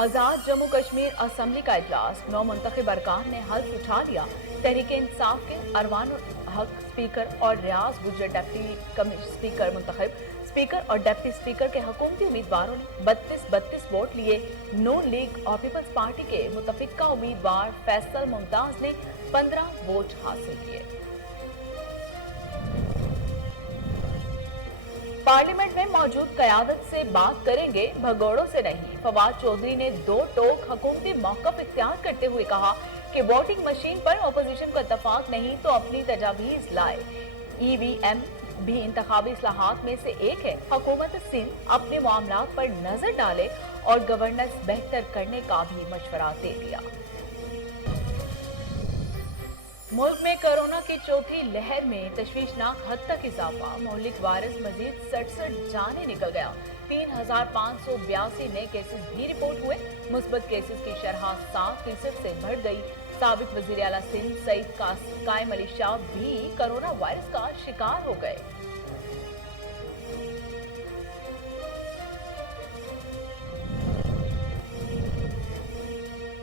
आजाद Jammu Kashmir assembly का इजलास 9 मुंतखब अरकान ने हल्फ उठा लिया। तहरीक इंसाफ के अरवान हक स्पीकर और रियाज गुजर डिप्टी स्पीकर मुंतखब। स्पीकर और डिप्टी स्पीकर के हुकूमती उम्मीदवारों ने 32 वोट लिए। नून लीग और पीपल्स पार्टी के मुतफिका उम्मीदवार फैसल मुमताज ने 15 वोट हासिल किए। पार्लियामेंट में मौजूद क़यादत से बात करेंगे, भगोड़ों से नहीं। फवाद चौधरी ने दो टोक हुकूमती मौक़िफ़ इख्तियार करते हुए कहा कि वोटिंग मशीन पर अपोजिशन को इत्तफाक नहीं तो अपनी तजावीज़ लाए। EVM भी इंतखाबी इस्लाहात में से एक है। हुकूमत सिंध अपने मामलात पर नजर डाले और गवर्नेंस बेहतर करने का भी मशवरा दे दिया। मुल्क में कोरोना की चौथी लहर में तशवीशनाक हद तक इजाफा। मौलिक वायरस मजीद 67 जाने निकल गया। 3582 नए केसेस भी रिपोर्ट हुए। मुस्बत केसेस की शरह 7% से बढ़ गई। साबिक वजीर आला सिंध सईद कायम अली शाह भी कोरोना वायरस का शिकार हो गए।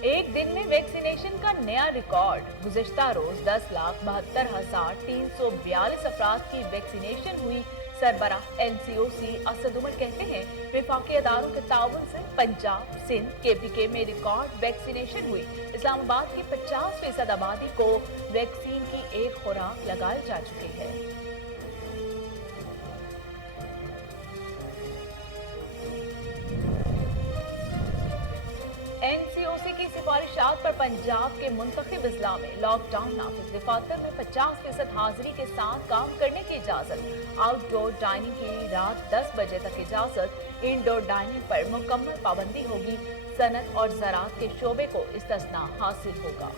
एक दिन में वैक्सीनेशन का नया रिकॉर्ड। गुज़िश्ता रोज 10,72,342 अफराद की वैक्सीनेशन हुई। सरबराह NCOC असद उमर कहते हैं विफाकी अदारों के ताउन से पंजाब, सिंध, KPK में रिकॉर्ड वैक्सीनेशन हुई। इस्लामाबाद की 50% आबादी को वैक्सीन की एक खुराक लगाई जा चुकी है। NCOC की सिफारिशात पर पंजाब के मुंतखब अजला में लॉकडाउन नाफिज। दफातर में 50% हाजिरी के साथ काम करने की इजाजत। आउटडोर डाइनिंग की रात 10 बजे तक इजाजत। इंडोर डाइनिंग पर मुकम्मल पाबंदी होगी। सनत और ज़राअत के शोबे को इस्तिस्ना हासिल होगा।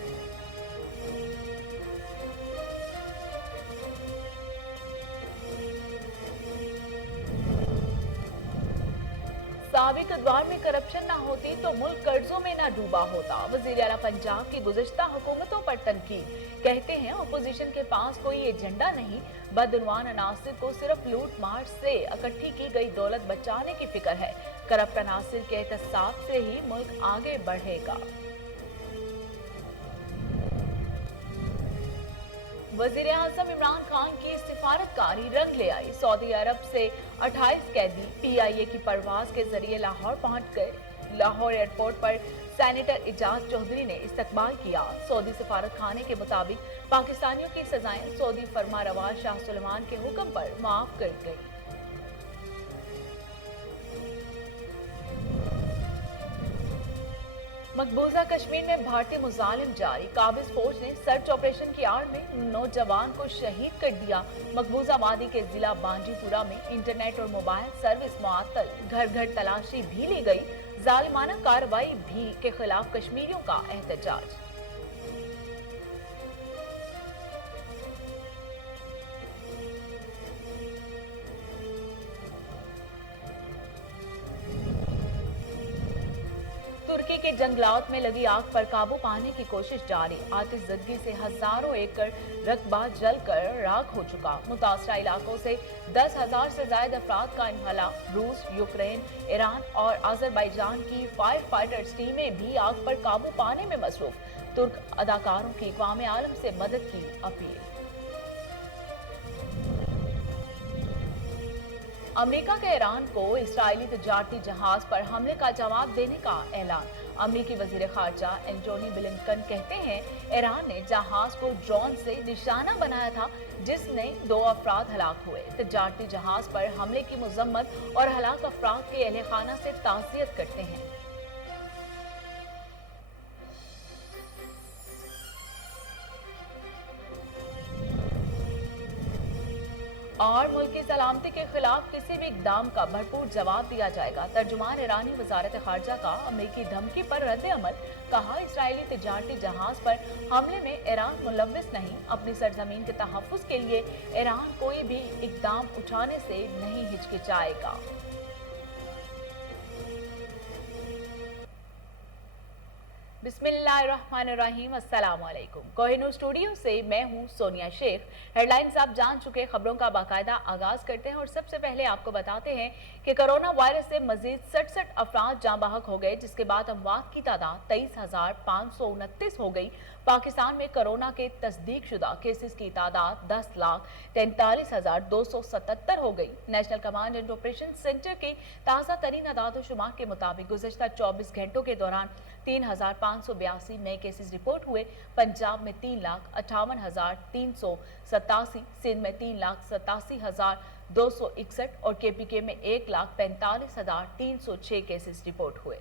साबिक अदवार में करप्शन ना होती तो मुल्क कर्जों में ना डूबा होता। वजीर आला पंजाब की गुज़िश्ता हुकूमतों पर तनकीद। कहते हैं अपोजिशन के पास कोई एजेंडा नहीं, बदउनवान अनासिर को सिर्फ लूट मार से इकट्ठी की गई दौलत बचाने की फिक्र है। करप्ट अनासिर के एहतसाब से ही मुल्क आगे बढ़ेगा। वजीर आज़म इमरान खान की सिफारतकारी रंग ले आई। सऊदी अरब से 28 कैदी PIA की परवाज के जरिए लाहौर पहुंच गए। लाहौर एयरपोर्ट पर सेनेटर एजाज चौधरी ने इस्तकबाल किया। सऊदी सिफारत खाने के मुताबिक पाकिस्तानियों की सजाएं सऊदी फरमारवा शाह सुलेमान के हुक्म पर माफ कर गई। मकबूजा कश्मीर में भारतीय मुजालिम जारी। काबिज फौज ने सर्च ऑपरेशन की आड़ में नौजवान को शहीद कर दिया। मकबूजा वादी के जिला बांडीपुरा में इंटरनेट और मोबाइल सर्विस मुअत्तल। घर घर तलाशी भी ली गई। जालिमाना कार्रवाई भी के खिलाफ कश्मीरियों का एहतजाज। तुर्की के जंगलात में लगी आग पर काबू पाने की कोशिश जारी। आतिशज़दगी से हजारों एकड़ रकबा जलकर राख हो चुका। मुतासरा इलाकों से 10,000 से ज्यादा अफराद का इन्हला। रूस, यूक्रेन, ईरान और अजरबैजान की फायर फाइटर्स टीमें भी आग पर काबू पाने में मसरूफ। तुर्क अदाकारों की अक़वाम आलम से मदद की अपील। अमेरिका के ईरान को इस्राएली तजारती जहाज पर हमले का जवाब देने का ऐलान। अमेरिकी वजीर खारजा एंटोनी ब्लिंकन कहते हैं ईरान ने जहाज को ड्रोन से निशाना बनाया था, जिसने 2 अफराद हलाक हुए। तजारती जहाज पर हमले की मजम्मत और हलाक अफराद के अहले खाना से ताज़ियत करते हैं। और मुल्क की सलामती के खिलाफ किसी भी इकदाम का भरपूर जवाब दिया जाएगा। तर्जुमान ईरानी वजारत खारजा का अमेरिकी धमकी पर रद्द-ए-अमल। कहा इस्राएली तिजारती जहाज पर हमले में ईरान मुलव्विस नहीं। अपनी सरजमीन के तहफ़्फ़ुज़ के लिए ईरान कोई भी इकदाम उठाने से नहीं हिचकिचाएगा। बिस्मिल्लाहिर्रहमानिर्रहीम, अस्सलाम वालेकुम। कोहिनूर स्टूडियो से मैं हूं सोनिया शेख। हेडलाइंस आप जान चुके, खबरों का बाकायदा आगाज करते हैं और सबसे पहले आपको बताते हैं कि कोरोना वायरस से मजीद 67 अफराद जाँ बहक हो गए, जिसके बाद अमवात की तादाद 23,529 हो गई। पाकिस्तान में कोरोना के तस्दीक शुदा केसेस की तादाद 10,43,277 हो गई। National command and operation centre के ताज़ा तरीन आदाद-ओ-शुमार के मुताबिक गुज़श्ता 24 घंटों के दौरान 3,582 नए केसेस रिपोर्ट हुए। पंजाब में 3,58,387, सिंध में 3,87,261 और KPK में 1,45,306 केसेस रिपोर्ट हुए।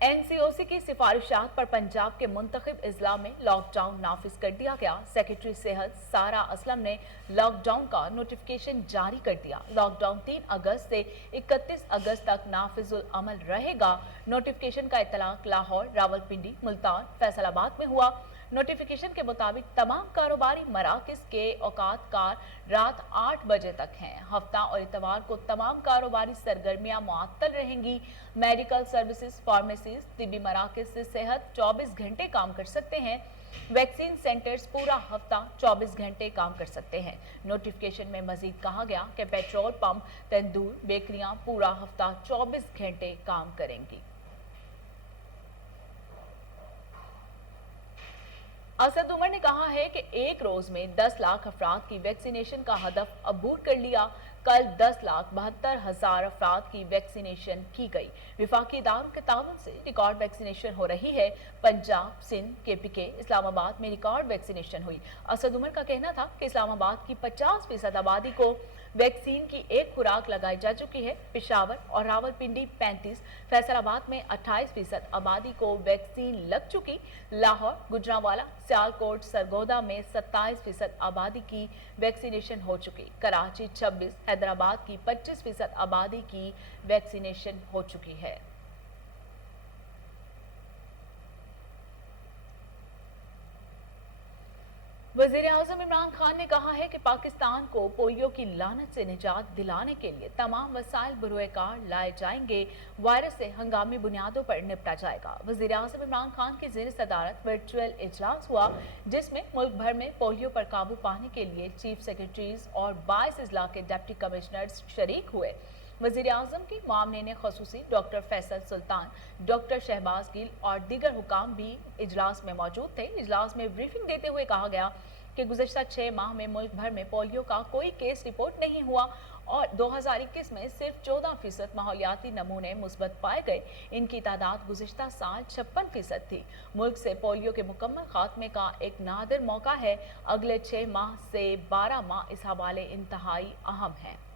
NCOC की सिफारिशात पर पंजाब के मुंतखब इजला में लॉकडाउन नाफिज कर दिया गया। सेक्रेटरी सेहत सारा असलम ने लॉकडाउन का नोटिफिकेशन जारी कर दिया। लॉकडाउन 3 अगस्त से 31 अगस्त तक नाफिजुल अमल रहेगा। नोटिफिकेशन का इतलाक लाहौर, रावलपिंडी, मुल्तान, फैसलाबाद में हुआ। नोटिफिकेशन के मुताबिक तमाम कारोबारी मराकज के औकात कार रात 8 बजे तक हैं। हफ्ता और इतवार को तमाम कारोबारी सरगर्मियां मुअत्तल रहेंगी। मेडिकल सर्विसेज, फार्मेसीज, तिबी मराकज से सेहत 24 घंटे काम कर सकते हैं। वैक्सीन सेंटर्स पूरा हफ्ता 24 घंटे काम कर सकते हैं। नोटिफिकेशन में मजीद कहा गया कि पेट्रोल पंप, तंदूर, बेकरियां पूरा हफ्ता 24 घंटे काम करेंगी। असद उमर ने कहा है कि एक रोज में 10 लाख अफराद की वैक्सीनेशन का हदफ अबूर कर लिया। कल 10,72,000 अफराद की वैक्सीनेशन की गई। विफाकी इदारों के ताउन से रिकॉर्ड वैक्सीनेशन हो रही है। पंजाब, सिंध, KPK, इस्लामाबाद में रिकॉर्ड वैक्सीनेशन हुई। असद उमर का कहना था कि इस्लामाबाद की 50% आबादी को वैक्सीन की एक खुराक लगाई जा चुकी है। पेशावर और रावलपिंडी 35, फैसलाबाद में 28% आबादी को वैक्सीन लग चुकी। लाहौर, गुजरांवाला, सियालकोट, सरगोदा में 27% आबादी की वैक्सीनेशन हो चुकी। कराची 26, हैदराबाद की 25% आबादी की वैक्सीनेशन हो चुकी है। वज़ीर-ए-आज़म इमरान खान ने कहा है कि पाकिस्तान को पोलियो की लानत से निजात दिलाने के लिए तमाम वसाइल बरूए-कार लाए जाएंगे। वायरस से हंगामी बुनियादों पर निपटा जाएगा। वज़ीर-ए-आज़म इमरान खान की ज़ेर सदारत वर्चुअल इजलास हुआ, जिसमें मुल्क भर में पोलियो पर काबू पाने के लिए चीफ सेक्रेटरीज और 22 अजला के डिप्टी कमिश्नर्स शरीक हुए। वज़ीर-ए-आज़म की मामले खसूसी डॉक्टर फैसल सुल्तान, डॉक्टर शहबाज गिल और दीगर हुकाम भी इजलास में मौजूद थे। इजलास में ब्रीफिंग देते हुए कहा गया कि गुज़श्ता 6 माह में मुल्क भर में पोलियो का कोई केस रिपोर्ट नहीं हुआ और 2021 में सिर्फ 14% माहौलियाती नमूने मुस्बत पाए गए। इनकी तादाद गुज़श्ता साल 56% थी। मुल्क से पोलियो के मुकम्मल खात्मे का एक नादिर मौका है। अगले 6 माह से 12 माह इस हवाले इंतहाई अहम है।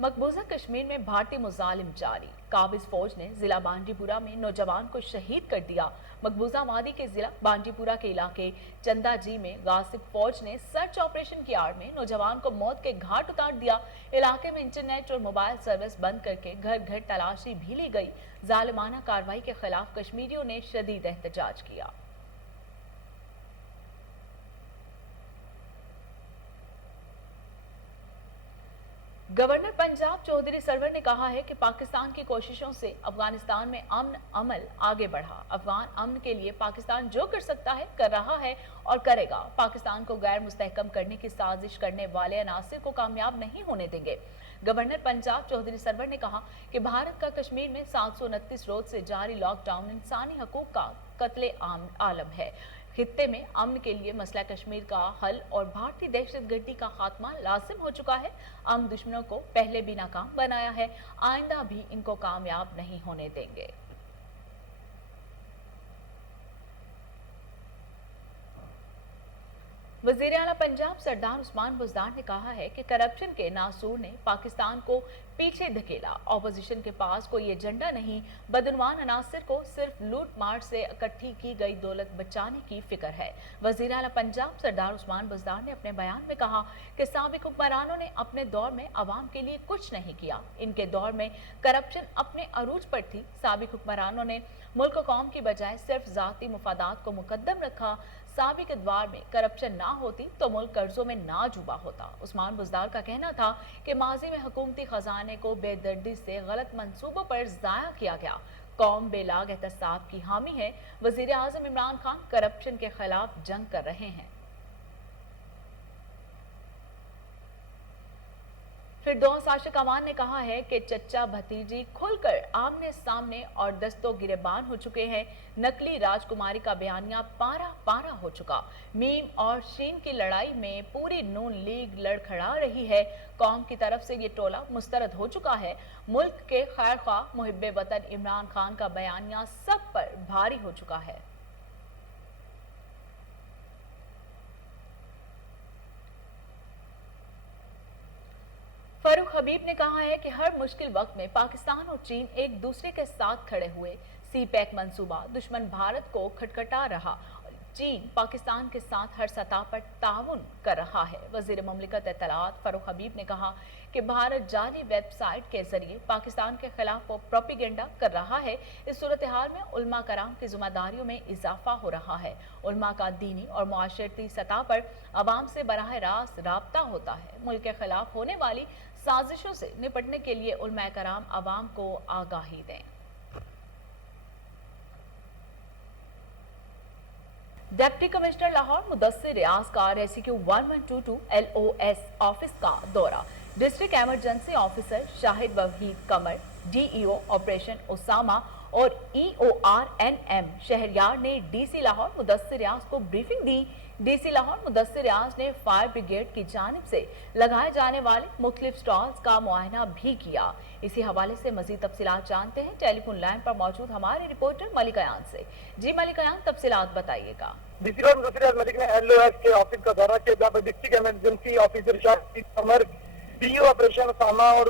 मकबूजा कश्मीर में भारतीय मुजालिम जारी। काबिज फौज ने जिला बांडीपुरा में नौजवान को शहीद कर दिया। मकबूजा वादी के जिला बांडीपुरा के इलाके चंदाजी में गासिब फौज ने सर्च ऑपरेशन की आड़ में नौजवान को मौत के घाट उतार दिया। इलाके में इंटरनेट और मोबाइल सर्विस बंद करके घर घर तलाशी भी ली गई। जालिमाना कार्रवाई के खिलाफ कश्मीरियों ने शदीद एहतजाज किया। गवर्नर पंजाब चौधरी सरवर ने कहा है कि पाकिस्तान की कोशिशों से अफगानिस्तान में अमन अमल आगे बढ़ा। अफगान अमन के लिए पाकिस्तान जो कर सकता है कर रहा है और करेगा। पाकिस्तान को गैर मुस्तहकम करने की साजिश करने वाले अनासिर को कामयाब नहीं होने देंगे। गवर्नर पंजाब चौधरी सरवर ने कहा कि भारत का कश्मीर में 729 रोज से जारी लॉकडाउन इंसानी हकूक का कत्ले आलम है। खित्ते में अमन के लिए मसला कश्मीर का हल और भारतीय दहशतगर्दी का खात्मा लाजिम हो चुका है। हम दुश्मनों को पहले भी नाकाम बनाया है, आइंदा भी इनको कामयाब नहीं होने देंगे। वज़ीर आला पंजाब सरदार उस्मान बुज़दार ने कहा है कि करप्शन के नासूर ने पाकिस्तान को पीछे धकेला। ऑपोजिशन के पास कोई एजेंडा नहीं, बदनवान अनासिर को सिर्फ लूट मार से इकट्ठी की गई दौलत बचाने की फिक्र है। वज़ीर आला पंजाब सरदार उस्मान बुज़दार ने अपने बयान में कहा कि साबिक हुक्मरानों ने अपने दौर में अवाम के लिए कुछ नहीं किया। इनके दौर में करप्शन अपने अरूज पर थी। साबिक हुक्मरानों ने मुल्क कौम की बजाय सिर्फ जाती मुफादात को मुकद्दम रखा। سابق ادوار میں کرپشن نہ ہوتی تو ملک قرضوں میں نہ ڈوبا ہوتا۔ عثمان بزدار کا کہنا تھا کہ ماضی میں حکومتی خزانے کو بے دردی سے غلط منصوبوں پر ضائع کیا گیا۔ قوم بے لاگ احتساب کی حامی ہے۔ وزیر اعظم عمران خان کرپشن کے خلاف جنگ کر رہے ہیں۔ فردوس عاشق امان نے کہا ہے کہ چچا بھتیجی کھل کر آمنے سامنے اور دستوں گریبان ہو چکے ہیں۔ نقلی راجکماری کا بیانیہ پارا پارا ہو چکا۔ میم اور شین کی لڑائی میں پوری نون لیگ لڑکھڑا رہی ہے۔ قوم کی طرف سے یہ ٹولہ مسترد ہو چکا ہے۔ ملک کے خیر خواہ محب وطن عمران خان کا بیانیہ سب پر بھاری ہو چکا ہے۔ فاروق حبیب نے کہا ہے کہ ہر مشکل وقت میں پاکستان اور چین ایک دوسرے کے ساتھ کھڑے ہوئے۔ سی پیک منصوبہ دشمن بھارت کو کھٹکھٹا رہا۔ چین پاکستان کے ساتھ ہر سطح پر تعاون کر رہا ہے۔ وزیر مملکت اطلاعات فاروق حبیب نے کہا کہ بھارت جعلی ویب سائٹ کے ذریعے پاکستان کے خلاف پروپیگنڈا کر رہا ہے۔ اس صورتحال میں علماء کرام کی ذمہ داریوں میں اضافہ ہو رہا ہے۔ علماء کا دینی اور معاشرتی سطح پر عوام سے براہ راست رابطہ ہوتا ہے۔ ملک کے خلاف ہونے والی سازشوں سے نپٹنے کے لیے علماء کرام عوام کو آگاہی دیں۔ ڈپٹی کمشنر لاہور مدثر ریاض کا ریسکیو 1122 LOS آفس کا دورہ۔ ڈسٹرکٹ ایمرجنسی آفیسر شاہد وحید قمر، DEO آپریشن اسامہ اور EORNM شہریار نے DC لاہور مدثر ریاض کو بریفنگ دی۔ DC لاہور مدثر ریاض نے فائر بریگیڈ کی جانب سے لگائے جانے والے مختلف سٹالز کا معائنہ بھی کیا۔ اسی حوالے سے مزید تفصیلات جانتے ہیں ٹیلی فون لائن پر موجود ہمارے رپورٹر ملک ایان سے۔ جی ملک ایان، تفصیلات بتائیے گا۔ DC لاہور مدثر ریاض ملک نے LOS کے آفس کا دورہ کیا، جہاں پر ڈسٹرکٹ ایمرجنسی آفیسر شاہد وحید قمر، DEO آپریشن اسامہ اور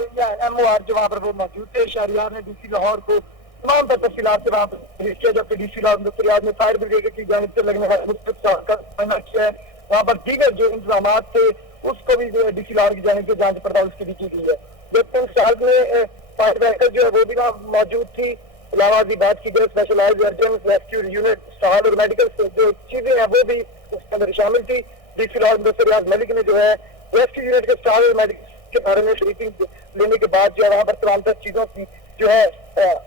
MOR جو وہاں پر وہ موجود تھے۔ شہریار نے DC لاہور کو تمام تفصیلات سے وہاں پر پیش کیا، جبکہ DC لاہور مدثر ریاض نے فائر بریگیڈ کی جانب سے لگنے والے مختلف سٹالز کا معائنہ کیا ہے۔ وہاں پر دیگر جو انتظامات تھے اس کو بھی DC لاہور کی جانب سے جانچ پڑتال اس کی بھی کی گئی ہے۔ جبکہ ان سٹالز میں فائر وہیکل جو ہے وہ بھی وہاں موجود تھی۔ علاوہ ازیں بات کی گئی specialised urgent rescue unit stall اور میڈیکل جو چیزیں ہیں وہ بھی اس کے اندر شامل تھی۔ DC لاہور مدثر ریاض ملک نے جو ہے ریسکیو یونٹ کے اسٹال اور میڈیکل کے بارے میں بریفنگ لینے کے بعد جو ہے وہاں پر تمام تر چیزوں کی جو ہے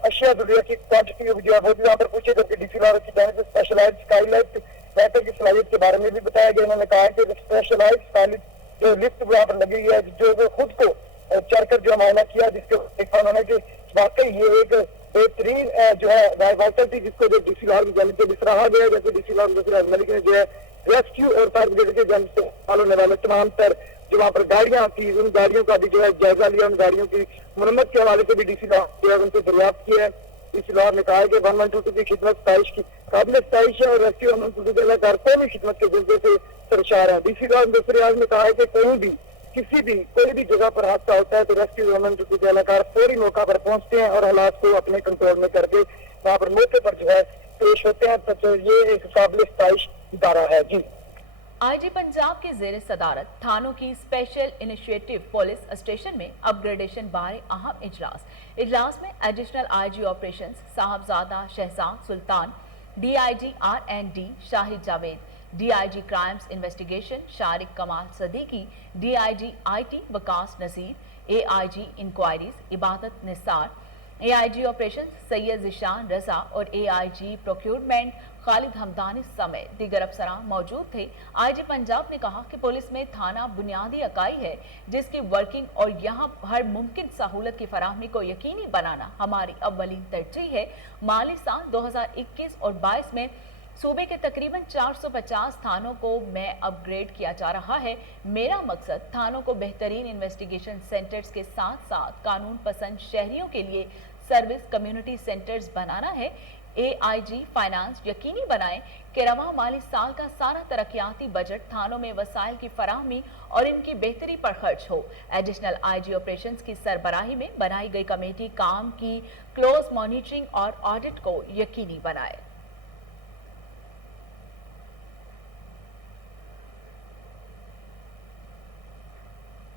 اشیاء ضروریات کی کوانٹٹی جو ہے وہ بھی وہاں پر پوچھے، جبکہ DC لاہور کی جانب سے اسپیشلائزڈ اسکائی لائٹ وہیکل کی صلاحیت کے بارے میں بھی بتایا گیا۔ انہوں نے کہا کہ اسپیشلائزڈ اسکائی جو لفٹ وہاں پر لگی ہوئی ہے جو وہ خود کو چڑھ کر جو معائنہ کیا، جس کے دیکھا انہوں نے کہ واقعی یہ ایک بہترین جو ہے وہیکل تھی جس کو جو DC لاہور کی جانب سے سراہا گیا، جیسے DC لاہور مدثر ریاض ملک نے جو ہے ریسکیو اور فائر بریگیڈ کی جانب سے ہونے والے تمام تر جو وہاں پر گاڑیاں تھی ان گاڑیوں کا بھی جو ہے جائزہ لیا، ان گاڑیوں کی مرمت کے حوالے سے بھی DC لاہور جو ہے ان سے دریافت کیا ہے۔ DC لاہور نے کہا ہے کہ 1122 کی خدمت ستائش کی قابل ستائش ہے اور ریسکیو 1122 کے قومی خدمت کے جذبے سے سرشار ہے۔ DC لاہور مدثر ریاض نے کہا ہے کہ کوئی بھی جگہ پر حادثہ ہوتا ہے تو ریسکیو 1122 کے اہلکار فوری موقع پر پہنچتے ہیں اور حالات کو اپنے کنٹرول میں کر کے وہاں پر موقع پر جو ہے پیش ہوتے ہیں۔ تو یہ ایک قابل ستائش ادارہ ہے۔ جی IG پنجاب کی زیر صدارت تھانوں کی اسپیشل انیشیٹو پولیس اسٹیشن میں اپ گریڈیشن بارے اہم اجلاس میں additional IG operations Sahibzada Shahzad Sultan, DIG R&D Shahid Javed, DIG crimes investigation Shariq Kamal Siddiqui, DIG IT Waqas Nazir, AIG inquiries Ibadat Nisar, AIG operations Syed Zeeshan Raza اور AIG پروکیورمنٹ خالد ہمدانی سمیت دیگر افسران موجود تھے۔ IG پنجاب نے کہا کہ پولیس میں تھانہ بنیادی اکائی ہے جس کی ورکنگ اور یہاں ہر ممکن سہولت کی فراہمی کو یقینی بنانا ہماری اولین ترجیح ہے۔ مالی سال 2021 اور 22 میں صوبے کے تقریباً 450 تھانوں کو میں اپ گریڈ کیا جا رہا ہے۔ میرا مقصد تھانوں کو بہترین انویسٹیگیشن سینٹرز کے ساتھ ساتھ قانون پسند شہریوں کے لیے سروس کمیونٹی سینٹرز بنانا ہے۔ AIG فائنانس یقینی بنائیں کہ رواں مالی سال کا سارا ترقیاتی بجٹ تھانوں میں وسائل کی فراہمی اور ان کی بہتری پر خرچ ہو۔ ایڈیشنل IG آپریشنز کی سربراہی میں بنائی گئی کمیٹی کام کی کلوز مانیٹرنگ اور آڈٹ کو یقینی بنائے۔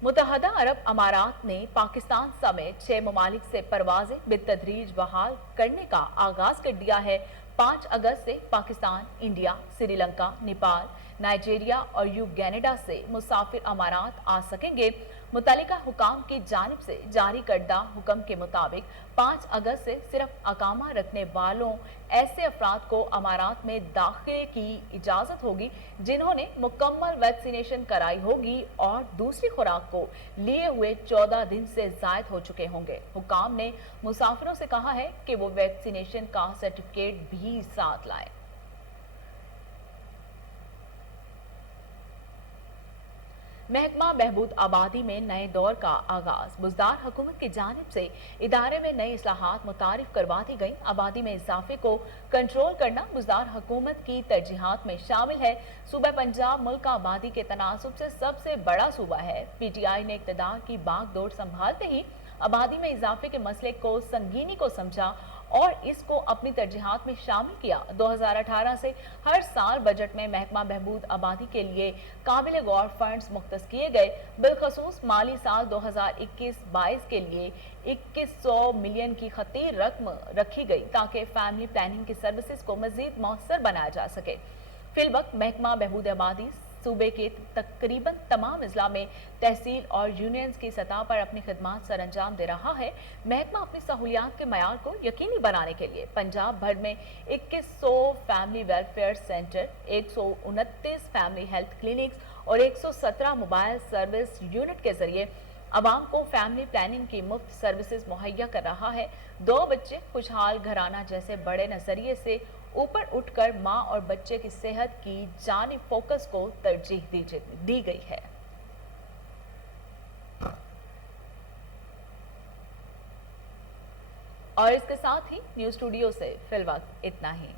متحدہ عرب امارات نے پاکستان سمیت 6 ممالک سے پروازیں بالتدریج بحال کرنے کا آغاز کر دیا ہے۔ 5 अगस्त से पाकिस्तान, इंडिया, श्रीलंका, नेपाल, नाइजीरिया और युगांडा से मुसाफिर अमारात आ सकेंगे। मुतल्लिका हुकाम की जानिब से जारी करदा हुक्म के मुताबिक 5 अगस्त से सिर्फ अकामा रखने वालों ऐसे अफराद को अमारात में दाखिले की इजाज़त होगी जिन्होंने मुकम्मल वैक्सीनेशन कराई होगी और दूसरी खुराक को लिए हुए 14 दिन से ज़ायद हो चुके होंगे। हुकाम ने मुसाफिरों से कहा है कि वो वैक्सीनेशन का सर्टिफिकेट भी साथ लाएं। महकमा बहबूद आबादी में नए दौर का आगाज। बुज़दार हुकूमत की जानिब से इदारे में नई इस्लाहात मुतारिफ करवा दी गई। आबादी में इजाफे को कंट्रोल करना बुज़दार हुकूमत की तरजीहात में शामिल है। सूबा पंजाब मुल्क का आबादी के तनासुब से सबसे बड़ा सूबा है। PTI ने इक़्तिदार की बागडोर संभालते ही आबादी में इजाफे के मसले को संगीनी को समझा और इसको अपनी तरजीहात में शामिल किया। 2018 से हर साल बजट में महकमा बहबूद आबादी के लिए काबिल गौर फंड्स मुख्तस किए गए। बिलखसूस माली साल 2021-22 के लिए 2100 मिलियन की खतीर रकम रखी गई ताकि फैमिली प्लानिंग की सर्विसेज को मजीद मौसर बनाया जा सके। फिलवक्त महकमा बहबूद आबादी सूबे के तकरीबन तमाम अजला में तहसील और यूनियंस की सतह पर अपनी खिदमात सर अंजाम दे रहा है। महकमा अपनी सहूलियात के मयार को यकीनी बनाने के लिए पंजाब भर में 2100 family welfare centre, 129 family health clinics और 117 मोबाइल सर्विस यूनिट के जरिए आवाम को फैमिली प्लानिंग की मुफ्त सर्विसेज मुहैया कर रहा है। 2 बच्चे खुशहाल घराना जैसे बड़े नजरिए से ऊपर उठकर मां और बच्चे की सेहत की जानिब फोकस को तरजीह दी गई है। और इसके साथ ही न्यूज़ स्टूडियो से फिलवक्त इतना ही।